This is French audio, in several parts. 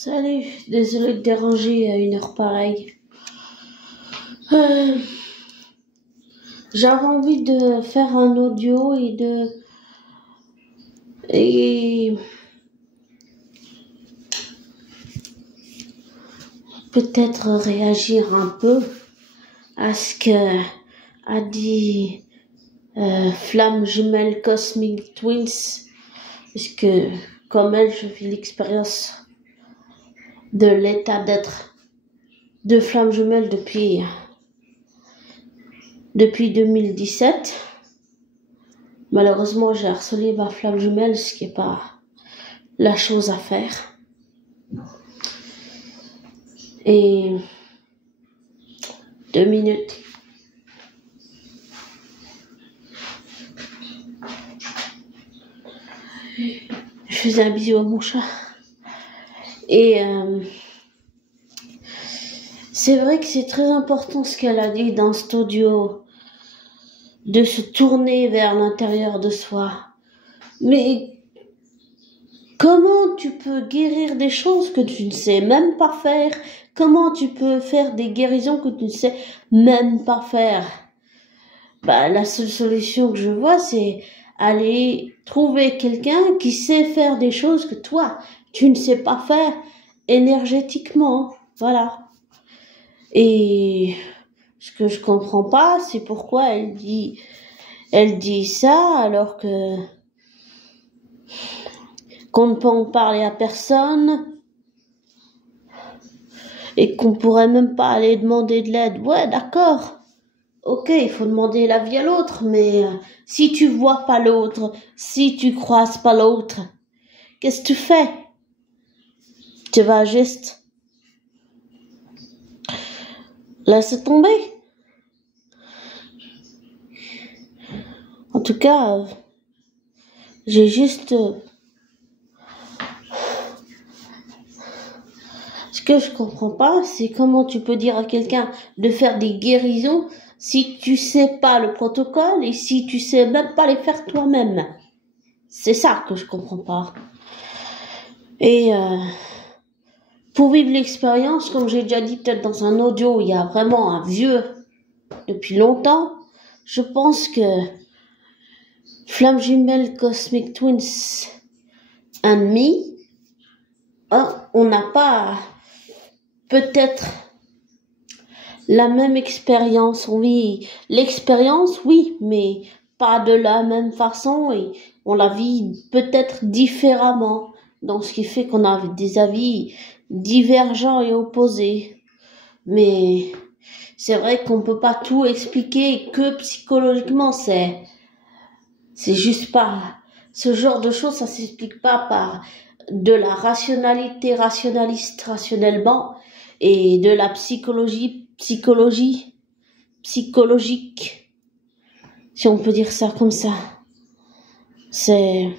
Salut, désolé de déranger à une heure pareille. Euh, J'avais envie de faire un audio et peut-être réagir un peu à ce que a dit Flamme Jumelle Cosmic Twins, parce que comme elle, je vis l'expérience de l'état d'être de Flamme Jumelle depuis 2017. Malheureusement, j'ai harcelé ma flamme jumelle, ce qui n'est pas la chose à faire. Et 2 minutes. Je faisais un bisou à mon chat. Et c'est vrai que c'est très important ce qu'elle a dit dans cet audio, de se tourner vers l'intérieur de soi. Mais comment tu peux guérir des choses que tu ne sais même pas faire? Comment tu peux faire des guérisons que tu ne sais même pas faire? La seule solution que je vois, c'est aller trouver quelqu'un qui sait faire des choses que toi, tu ne sais pas faire énergétiquement. Voilà. Et ce que je comprends pas, c'est pourquoi elle dit ça alors qu'on ne peut en parler à personne et qu'on pourrait même pas aller demander de l'aide. Ouais, d'accord. Ok, il faut demander l'avis à l'autre, mais si tu vois pas l'autre, si tu croises pas l'autre, qu'est-ce que tu fais? Tu vas juste laisser tomber. En tout cas, j'ai juste... Ce que je comprends pas, c'est comment tu peux dire à quelqu'un de faire des guérisons si tu sais pas le protocole et si tu sais même pas les faire toi-même. C'est ça que je comprends pas. Et pour vivre l'expérience, comme j'ai déjà dit peut-être dans un audio, il y a vraiment un vieux depuis longtemps. Je pense que Flamme Jumelle Cosmic Twins and me, on n'a pas peut-être la même expérience. Oui, l'expérience, oui, mais pas de la même façon et on la vit peut-être différemment. Donc, ce qui fait qu'on a des avis divergents et opposés. Mais c'est vrai qu'on peut pas tout expliquer que psychologiquement, c'est juste pas ce genre de choses, ça s'explique pas par de la rationalité rationnaliste rationnellement et de la psychologique, si on peut dire ça comme ça. C'est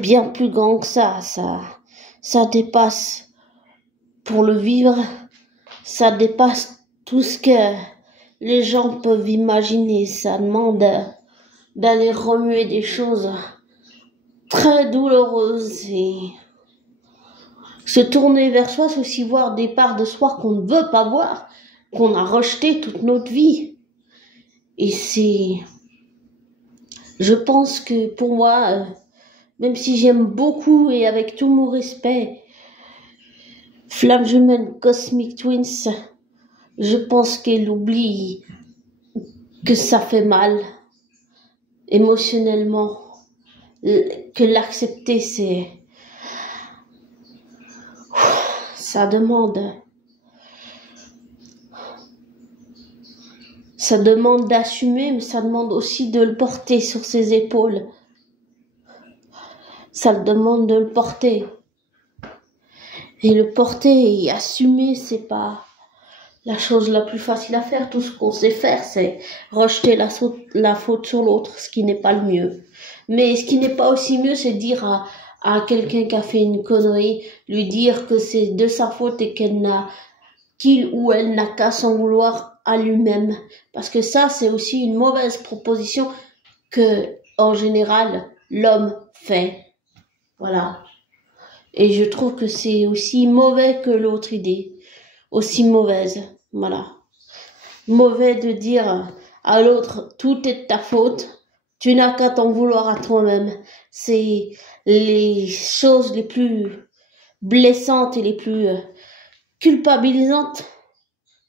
bien plus grand que ça dépasse, pour le vivre, ça dépasse tout ce que les gens peuvent imaginer. Ça demande d'aller remuer des choses très douloureuses et se tourner vers soi, c'est aussi voir des parts de soi qu'on ne veut pas voir, qu'on a rejetées toute notre vie. Et je pense que pour moi, même si j'aime beaucoup et avec tout mon respect Flamme Jumelle Cosmic Twins, je pense qu'elle oublie que ça fait mal émotionnellement, que l'accepter ça demande d'assumer, mais ça demande aussi de le porter sur ses épaules. Ça demande de le porter. Et le porter et assumer, c'est pas la chose la plus facile à faire. Tout ce qu'on sait faire, c'est rejeter la faute sur l'autre, ce qui n'est pas le mieux. Mais ce qui n'est pas aussi mieux, c'est dire à quelqu'un qui a fait une connerie, lui dire que c'est de sa faute et qu'il ou elle n'a qu'à s'en vouloir à lui-même. Parce que ça, c'est aussi une mauvaise proposition que, en général, l'homme fait. Voilà. Et je trouve que c'est aussi mauvais que l'autre idée. Aussi mauvaise. Voilà. Mauvais de dire à l'autre, tout est de ta faute. Tu n'as qu'à t'en vouloir à toi-même. C'est les choses les plus blessantes et les plus culpabilisantes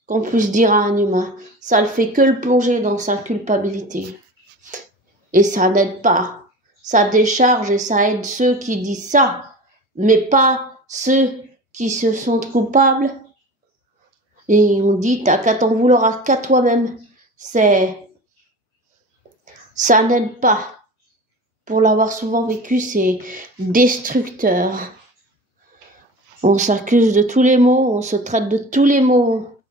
qu'on puisse dire à un humain. Ça ne fait que le plonger dans sa culpabilité. Et ça n'aide pas. Ça décharge et ça aide ceux qui disent ça, mais pas ceux qui se sentent coupables. Et on dit, t'as qu'à t'en vouloir qu'à toi-même. Ça n'aide pas. Pour l'avoir souvent vécu, c'est destructeur. On s'accuse de tous les maux, on se traite de tous les maux.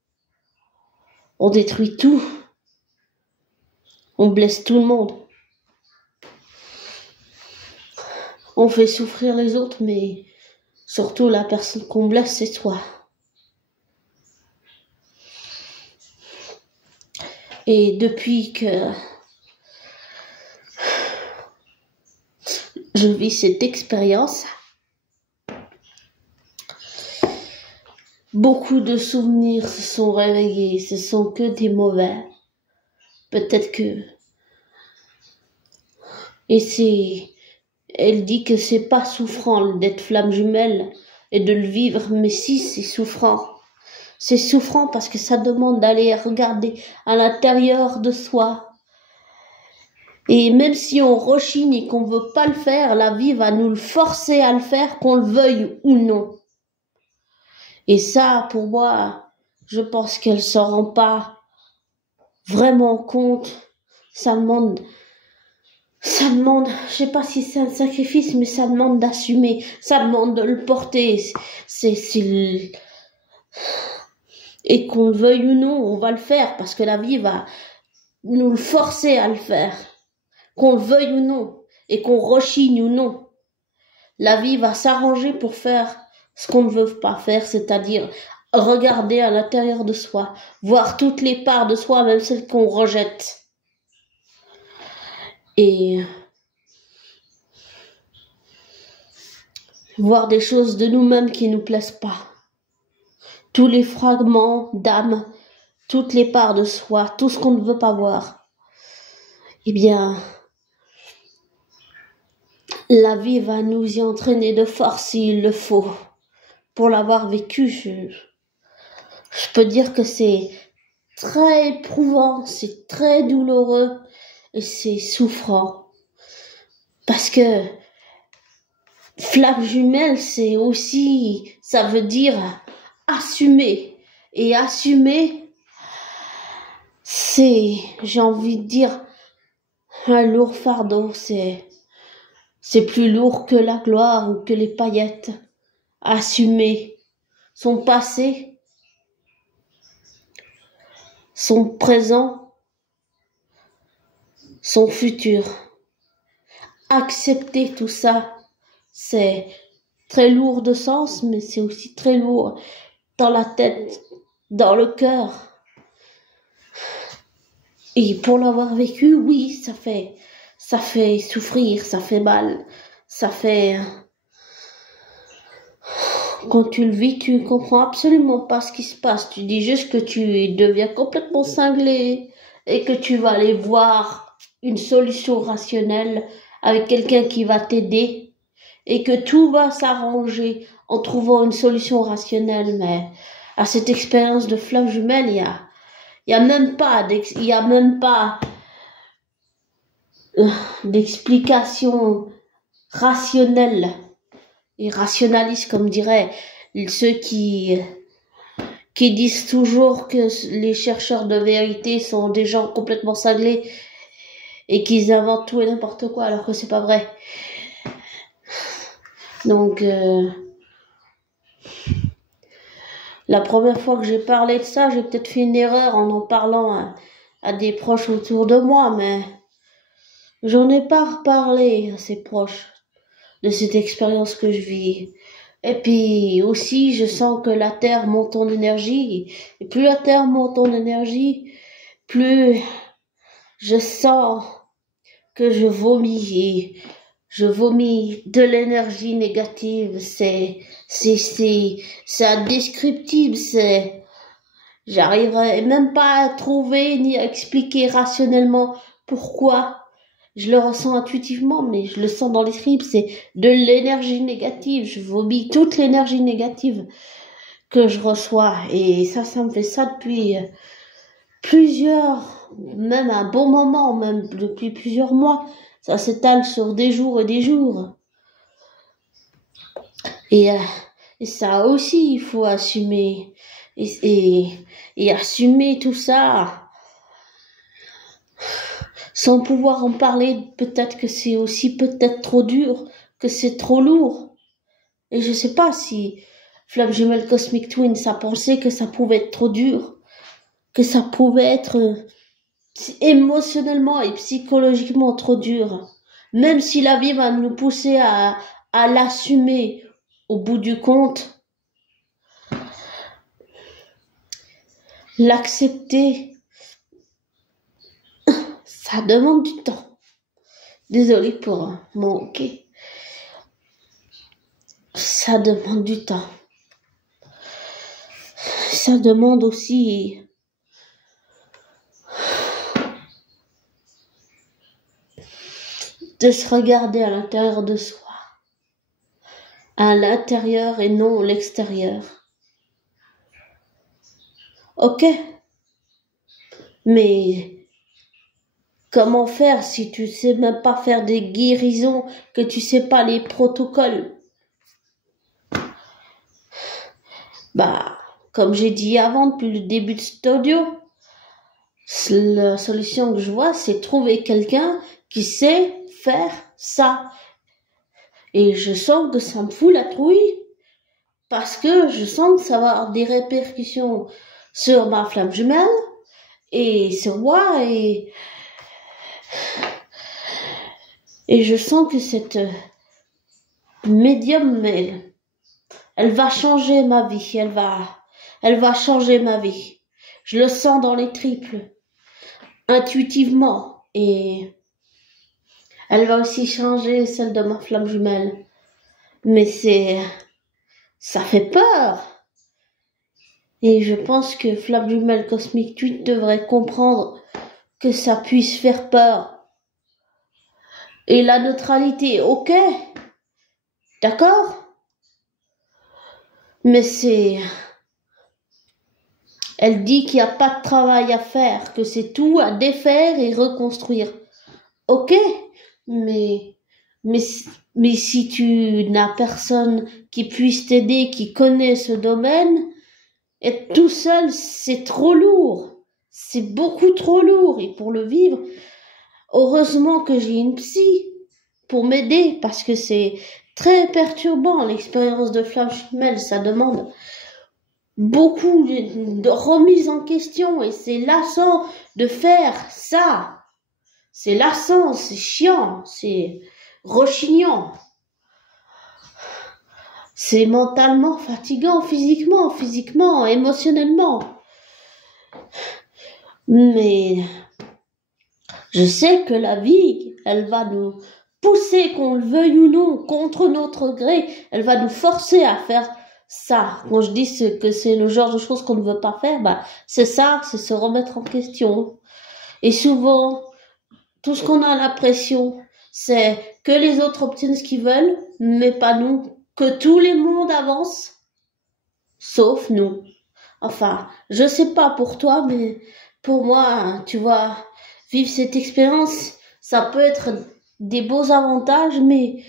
On détruit tout. On blesse tout le monde. On fait souffrir les autres, mais surtout la personne qu'on blesse, c'est toi. Et depuis que je vis cette expérience, beaucoup de souvenirs se sont réveillés, ce sont que des mauvais. Peut-être que... Elle dit que c'est pas souffrant d'être flamme jumelle et de le vivre, mais si, c'est souffrant. C'est souffrant parce que ça demande d'aller regarder à l'intérieur de soi. Et même si on rechigne et qu'on veut pas le faire, la vie va nous le forcer à le faire, qu'on le veuille ou non. Et ça, pour moi, je pense qu'elle s'en rend pas vraiment compte. Ça demande, je sais pas si c'est un sacrifice, mais ça demande d'assumer. Ça demande de le porter. Et qu'on le veuille ou non, on va le faire parce que la vie va nous le forcer à le faire. Qu'on le veuille ou non, et qu'on rechigne ou non. La vie va s'arranger pour faire ce qu'on ne veut pas faire, c'est-à-dire regarder à l'intérieur de soi, voir toutes les parts de soi, même celles qu'on rejette. Et voir des choses de nous-mêmes qui nous plaisent pas. Tous les fragments d'âme, toutes les parts de soi, tout ce qu'on ne veut pas voir. Eh bien, la vie va nous y entraîner de force s'il le faut. Pour l'avoir vécu, je peux dire que c'est très éprouvant, c'est très douloureux et c'est souffrant. Parce que flamme jumelle, c'est aussi, ça veut dire assumer. Et assumer, c'est, j'ai envie de dire, un lourd fardeau. C'est plus lourd que la gloire ou que les paillettes. Assumer son passé, son présent, son futur. Accepter tout ça, c'est très lourd de sens, mais c'est aussi très lourd dans la tête, dans le cœur. Et pour l'avoir vécu, oui, ça fait souffrir, ça fait mal, ça fait... Quand tu le vis, tu ne comprends absolument pas ce qui se passe. Tu dis juste que tu deviens complètement cinglé et que tu vas aller voir une solution rationnelle avec quelqu'un qui va t'aider et que tout va s'arranger en trouvant une solution rationnelle. Mais à cette expérience de flamme jumelle, il y a même pas d'explication rationnelle et rationaliste, comme diraient ceux qui disent toujours que les chercheurs de vérité sont des gens complètement cinglés et qu'ils inventent tout et n'importe quoi alors que c'est pas vrai. Donc la première fois que j'ai parlé de ça, j'ai peut-être fait une erreur en parlant à des proches autour de moi, mais j'en ai pas reparlé à ces proches de cette expérience que je vis. Et puis aussi, je sens que la Terre monte en énergie. Et plus la Terre monte en énergie, plus je sens que je vomis. Et Je vomis de l'énergie négative. C'est indescriptible. J'arriverai même pas à trouver ni à expliquer rationnellement pourquoi. Je le ressens intuitivement, mais je le sens dans les tripes. C'est de l'énergie négative. Je vomis toute l'énergie négative que je reçois. Et ça me fait ça depuis même un bon moment, même depuis plusieurs mois. Ça s'étale sur des jours et des jours. Et ça aussi, il faut assumer. Et assumer tout ça, sans pouvoir en parler, peut-être que c'est aussi peut-être trop dur, que c'est trop lourd. Et je sais pas si Flamme Jumelle Cosmic Twins a pensé que ça pouvait être trop dur, que ça pouvait être émotionnellement et psychologiquement trop dur. Même si la vie va nous pousser à l'assumer au bout du compte, l'accepter, ça demande du temps. Désolée pour mon ok. Ça demande du temps. Ça demande aussi de se regarder à l'intérieur de soi. À l'intérieur et non l'extérieur. Ok. Mais comment faire si tu sais même pas faire des guérisons, que tu sais pas les protocoles? Bah, comme j'ai dit avant, depuis le début de cet audio, la solution que je vois, c'est trouver quelqu'un qui sait faire ça. Et je sens que ça me fout la trouille, parce que je sens que ça va avoir des répercussions sur ma flamme jumelle, et sur moi, et je sens que cette médium, elle va changer ma vie, elle va changer ma vie. Je le sens dans les triples, intuitivement, et elle va aussi changer celle de ma flamme jumelle. Mais ça fait peur. Et je pense que Flamme Jumelle Cosmic Twin devrait comprendre que ça puisse faire peur. Et la neutralité, ok, d'accord, mais elle dit qu'il n'y a pas de travail à faire, que c'est tout à défaire et reconstruire. Ok, mais si tu n'as personne qui puisse t'aider, qui connaît ce domaine, être tout seul, c'est trop lourd. C'est beaucoup trop lourd. Et pour le vivre, heureusement que j'ai une psy pour m'aider, parce que c'est très perturbant, l'expérience de flamme jumelle. Ça demande beaucoup de remise en question, et c'est lassant de faire ça. C'est lassant, c'est chiant, c'est rechignant. C'est mentalement fatigant, physiquement, émotionnellement. Mais je sais que la vie, elle va nous pousser, qu'on le veuille ou non, contre notre gré. Elle va nous forcer à faire ça. Quand je dis que c'est le genre de choses qu'on ne veut pas faire, bah, c'est ça, c'est se remettre en question. Et souvent, tout ce qu'on a l'impression, c'est que les autres obtiennent ce qu'ils veulent, mais pas nous. Que tous les mondes avancent, sauf nous. Enfin, je sais pas pour toi, mais pour moi, tu vois, vivre cette expérience, ça peut être des beaux avantages, mais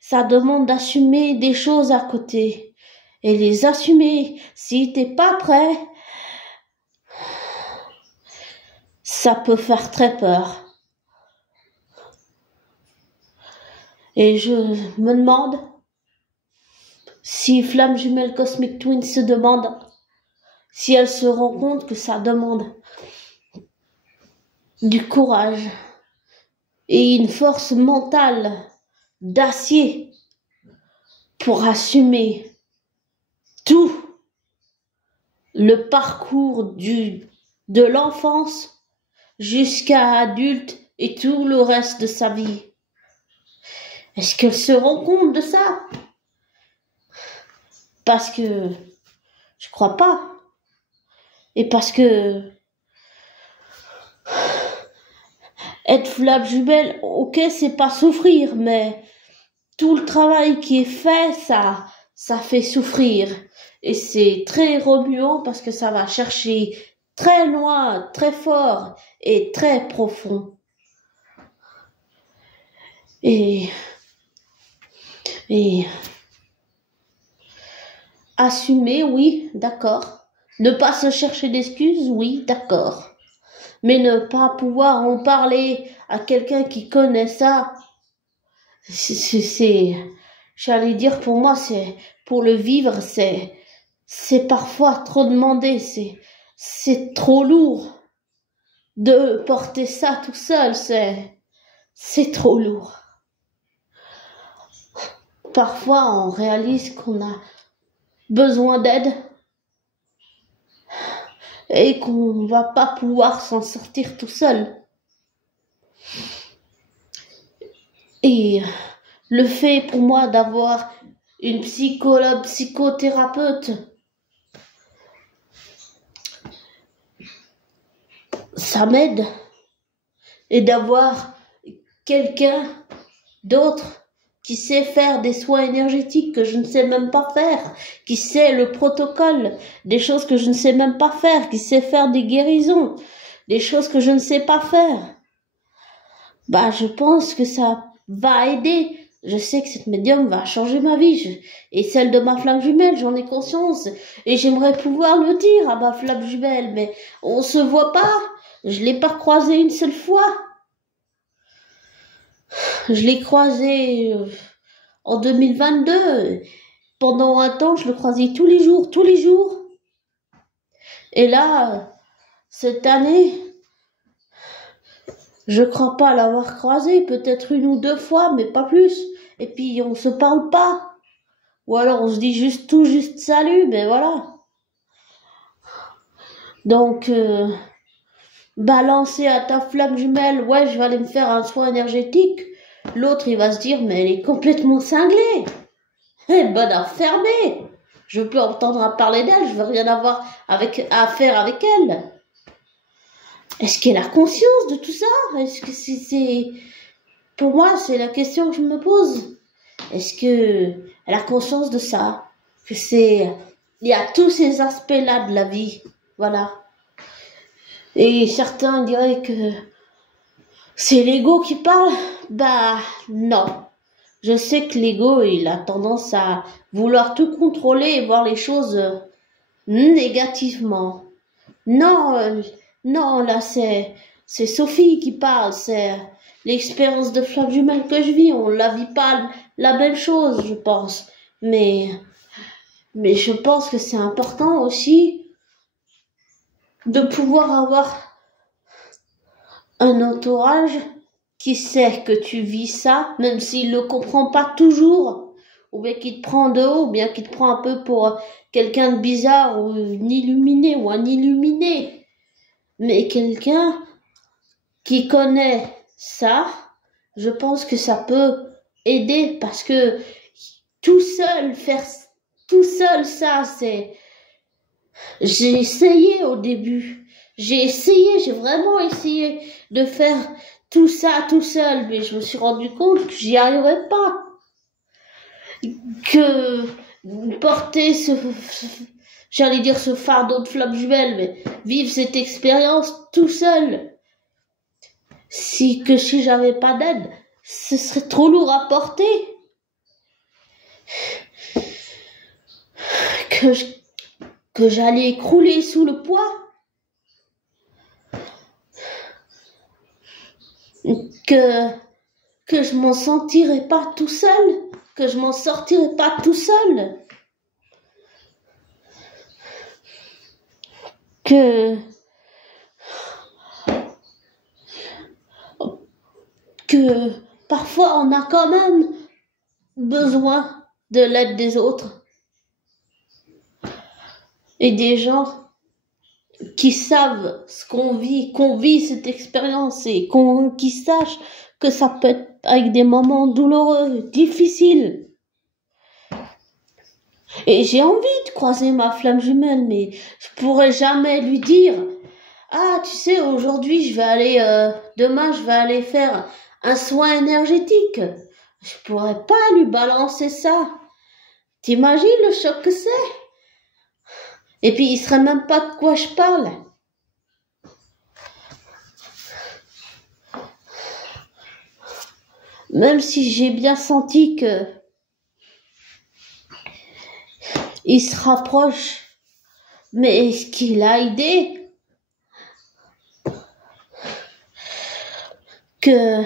ça demande d'assumer des choses à côté. Et les assumer, si t'es pas prêt, ça peut faire très peur. Et je me demande si Flamme Jumelle Cosmic Twin se demande, si elle se rend compte que ça demande du courage et une force mentale d'acier pour assumer tout le parcours de l'enfance jusqu'à adulte et tout le reste de sa vie. Est-ce qu'elle se rend compte de ça? Parce que je crois pas. Et parce que être flamme jumelle, ok, c'est pas souffrir, mais tout le travail qui est fait, ça fait souffrir. Et c'est très remuant parce que ça va chercher très loin, très fort et très profond. Et assumer, oui, d'accord. Ne pas se chercher d'excuses, oui, d'accord. Mais ne pas pouvoir en parler à quelqu'un qui connaît ça, j'allais dire pour moi, pour le vivre, c'est parfois trop demandé, c'est trop lourd de porter ça tout seul, c'est trop lourd. Parfois, on réalise qu'on a besoin d'aide et qu'on va pas pouvoir s'en sortir tout seul. Et le fait pour moi d'avoir une psychologue, psychothérapeute, ça m'aide. Et d'avoir quelqu'un d'autre qui sait faire des soins énergétiques que je ne sais même pas faire, qui sait le protocole, des choses que je ne sais même pas faire, qui sait faire des guérisons, des choses que je ne sais pas faire. Bah, je pense que ça va aider. Je sais que cette médium va changer ma vie et celle de ma flamme jumelle, j'en ai conscience et j'aimerais pouvoir le dire à ma flamme jumelle, mais on se voit pas. Je l'ai pas croisée une seule fois. Je l'ai croisé en 2022. Pendant un temps, je le croisais tous les jours. Et là, cette année, je crois pas l'avoir croisé, peut-être une ou deux fois, mais pas plus. Et puis, on se parle pas. Ou alors, on se dit juste salut, mais voilà. Donc, balancer à ta flamme jumelle, ouais, je vais aller me faire un soin énergétique. L'autre, il va se dire, mais elle est complètement cinglée. Elle est bonne à fermer. Je peux entendre parler d'elle, je veux rien avoir à faire avec elle. Est-ce qu'elle a conscience de tout ça? Est-ce que c'est... Pour moi, c'est la question que je me pose. Est-ce que elle a conscience de ça? Que il y a tous ces aspects-là de la vie. Voilà. Et certains diraient que c'est l'ego qui parle. Bah, non. Je sais que l'ego, il a tendance à vouloir tout contrôler et voir les choses négativement. Non, non, là, c'est Sophie qui parle, c'est l'expérience de flamme jumelle que je vis. On la vit pas la même chose, je pense. Mais je pense que c'est important aussi de pouvoir avoir un entourage qui sait que tu vis ça, même s'il le comprend pas toujours, ou bien qu'il te prend de haut, ou bien qu'il te prend un peu pour quelqu'un de bizarre, ou une illuminée, ou un illuminé. Mais quelqu'un qui connaît ça, je pense que ça peut aider, parce que tout seul, ça, j'ai essayé au début. J'ai vraiment essayé de faire tout ça tout seul, mais je me suis rendu compte que j'y arriverais pas. Que porter j'allais dire ce fardeau de flamme jumelle, mais vivre cette expérience tout seul. Si j'avais pas d'aide, ce serait trop lourd à porter. Que j'allais écrouler sous le poids. Que je m'en sentirais pas tout seul, que je m'en sortirais pas tout seul, que parfois on a quand même besoin de l'aide des autres et des gens qui savent ce qu'on vit cette expérience et qui sachent que ça peut être avec des moments douloureux, difficiles. Et j'ai envie de croiser ma flamme jumelle, mais je pourrais jamais lui dire, ah, tu sais, aujourd'hui, demain, je vais aller faire un soin énergétique. Je pourrais pas lui balancer ça. T'imagines le choc que c'est? Et puis, il serait même pas de quoi je parle. Même si j'ai bien senti que il se rapproche, mais est-ce qu'il a idée que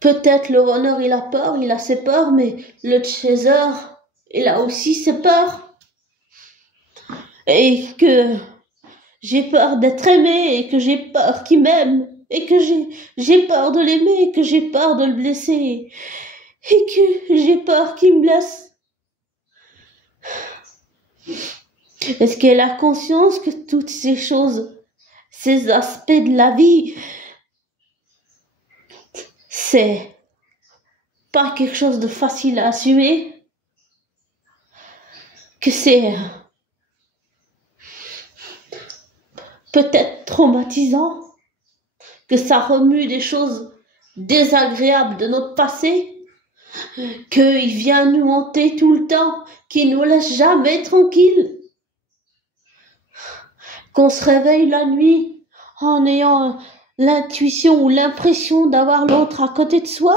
peut-être le runner il a peur, il a ses peurs, mais le chaser il a aussi ses peurs, et que j'ai peur d'être aimé, et que j'ai peur qu'il m'aime, et que j'ai peur de l'aimer, et que j'ai peur de le blesser, et que j'ai peur qu'il me blesse. Est-ce qu'elle a conscience que toutes ces choses, ces aspects de la vie, c'est pas quelque chose de facile à assumer, que c'est peut-être traumatisant, que ça remue des choses désagréables de notre passé, qu'il vient nous hanter tout le temps, qu'il nous laisse jamais tranquilles, qu'on se réveille la nuit en ayant l'intuition ou l'impression d'avoir l'autre à côté de soi,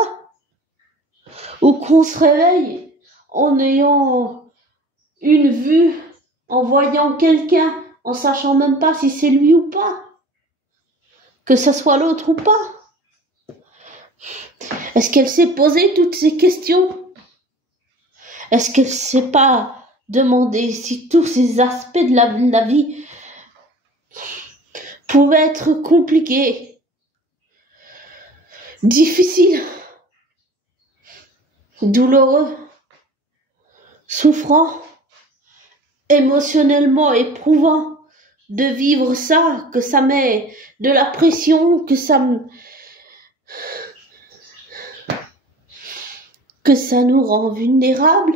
ou qu'on se réveille en ayant une vue, en voyant quelqu'un, en sachant même pas si c'est lui ou pas, que ce soit l'autre ou pas. Est-ce qu'elle s'est posé toutes ces questions? Est-ce qu'elle s'est pas demandé si tous ces aspects de la vie pouvaient être compliqués, difficiles, douloureux, souffrants, émotionnellement éprouvants, de vivre ça, que ça met de la pression, que ça nous rend vulnérables?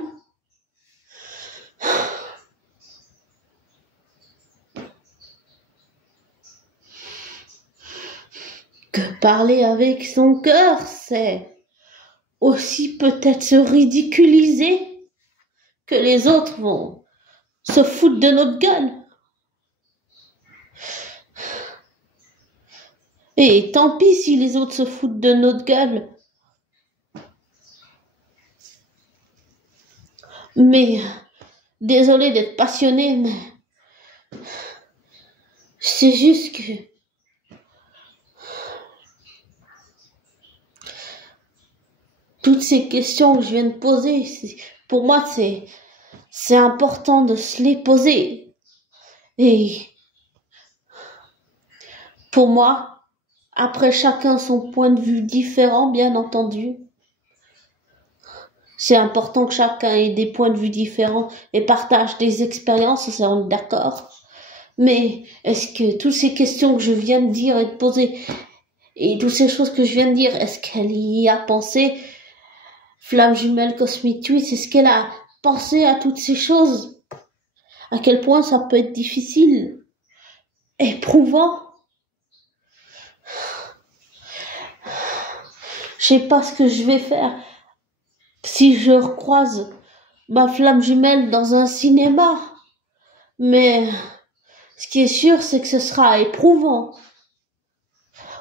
Que parler avec son cœur, c'est aussi peut-être se ridiculiser, que les autres vont se foutre de notre gueule. Et tant pis si les autres se foutent de notre gueule. Mais, désolé d'être passionné, mais c'est juste que toutes ces questions que je viens de poser, pour moi, c'est important de se les poser. Et pour moi, après chacun son point de vue différent, bien entendu, c'est important que chacun ait des points de vue différents et partage des expériences, ça on est d'accord. Mais est-ce que toutes ces questions que je viens de dire et de poser, et toutes ces choses que je viens de dire, est-ce qu'elle y a pensé? Flamme jumelle Cosmic Twist, est-ce qu'elle a pensé à toutes ces choses? À quel point ça peut être difficile, éprouvant? Je sais pas ce que je vais faire si je recroise ma flamme jumelle dans un cinéma, mais ce qui est sûr, c'est que ce sera éprouvant,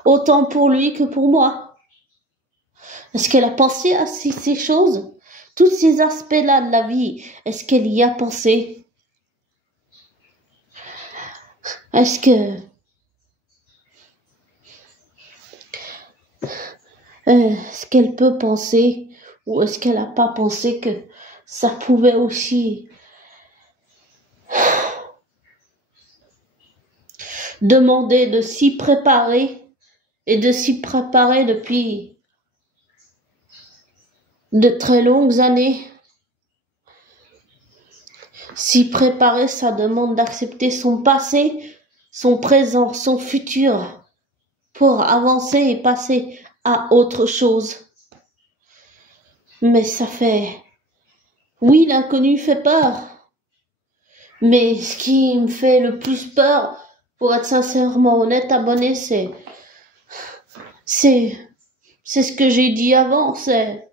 autant pour lui que pour moi. Est-ce qu'elle a pensé à ces choses, tous ces aspects-là de la vie? Est-ce qu'elle y a pensé? Est-ce qu'elle peut penser, ou est-ce qu'elle n'a pas pensé que ça pouvait aussi demander de s'y préparer, et de s'y préparer depuis de très longues années? S'y préparer, ça demande d'accepter son passé, son présent, son futur. pour avancer et passer à autre chose. Mais ça fait... Oui, l'inconnu fait peur. Mais ce qui me fait le plus peur, pour être sincèrement honnête, abonné, c'est ce que j'ai dit avant, c'est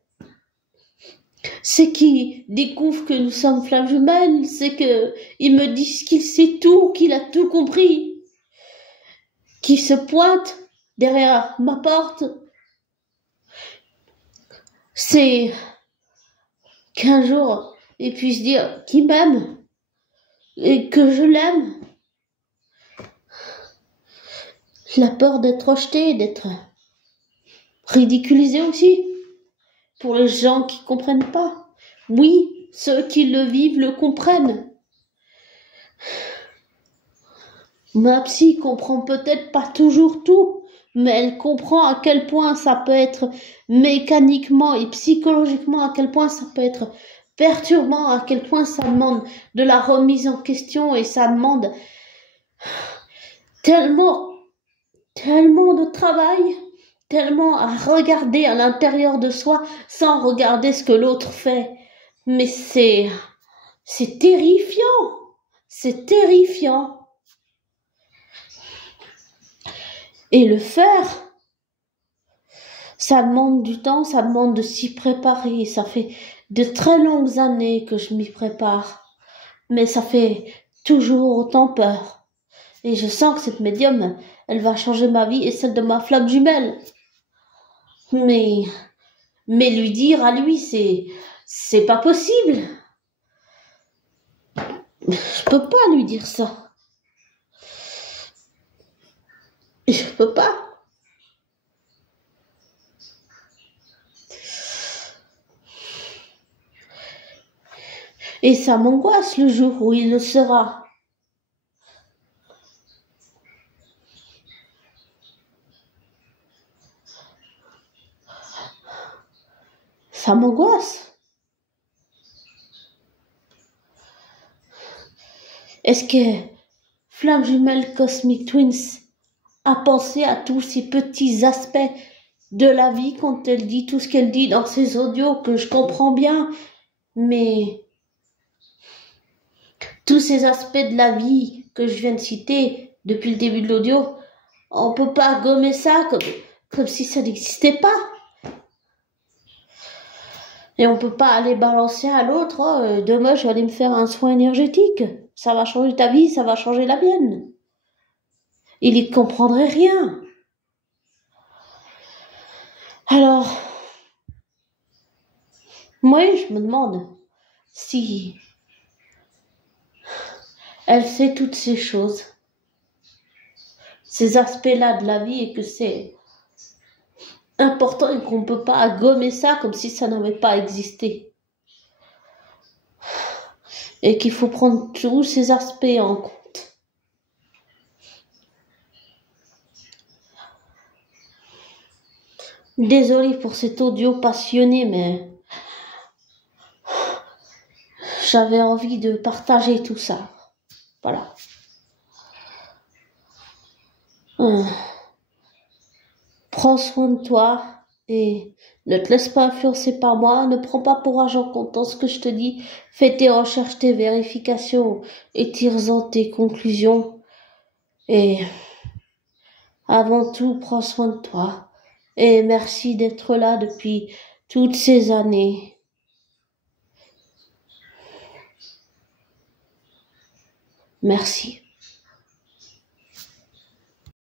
qu'il découvre que nous sommes flammes jumelles, c'est que ils me disent qu'il sait tout, qu'il a tout compris, qu'il se pointe derrière ma porte. C'est qu'un jour, il puisse dire qu'il m'aime et que je l'aime. La peur d'être rejeté, d'être ridiculisé aussi. Pour les gens qui comprennent pas. Oui, ceux qui le vivent le comprennent. Ma psy comprend peut-être pas toujours tout, mais elle comprend à quel point ça peut être mécaniquement et psychologiquement, à quel point ça peut être perturbant, à quel point ça demande de la remise en question et ça demande tellement de travail, tellement à regarder à l'intérieur de soi sans regarder ce que l'autre fait. Mais c'est terrifiant. C'est terrifiant. Et le faire, ça demande du temps, ça demande de s'y préparer. Ça fait de très longues années que je m'y prépare. Mais ça fait toujours autant peur. Et je sens que cette médium, elle va changer ma vie et celle de ma flamme jumelle. Mais lui dire à lui, c'est pas possible. Je peux pas lui dire ça. Je peux pas. Et ça m'angoisse le jour où il le sera. Ça m'angoisse. Est-ce que Flamme Jumelle Cosmic Twins a pensé à tous ces petits aspects de la vie quand elle dit tout ce qu'elle dit dans ses audios que je comprends bien, mais tous ces aspects de la vie que je viens de citer depuis le début de l'audio, on peut pas gommer ça comme si ça n'existait pas. Et on peut pas aller balancer à l'autre, oh, demain je vais aller me faire un soin énergétique. Ça va changer ta vie, ça va changer la mienne. Il y comprendrait rien. Alors, moi je me demande si elle sait toutes ces choses, ces aspects-là de la vie et que c'est important et qu'on peut pas gommer ça comme si ça n'avait pas existé. Et qu'il faut prendre tous ces aspects en compte. Désolée pour cet audio passionné, mais j'avais envie de partager tout ça. Voilà. Prends soin de toi et ne te laisse pas influencer par moi. Ne prends pas pour argent comptant ce que je te dis. Fais tes recherches, tes vérifications et tire-en tes conclusions. Et avant tout, prends soin de toi. Et merci d'être là depuis toutes ces années. Merci.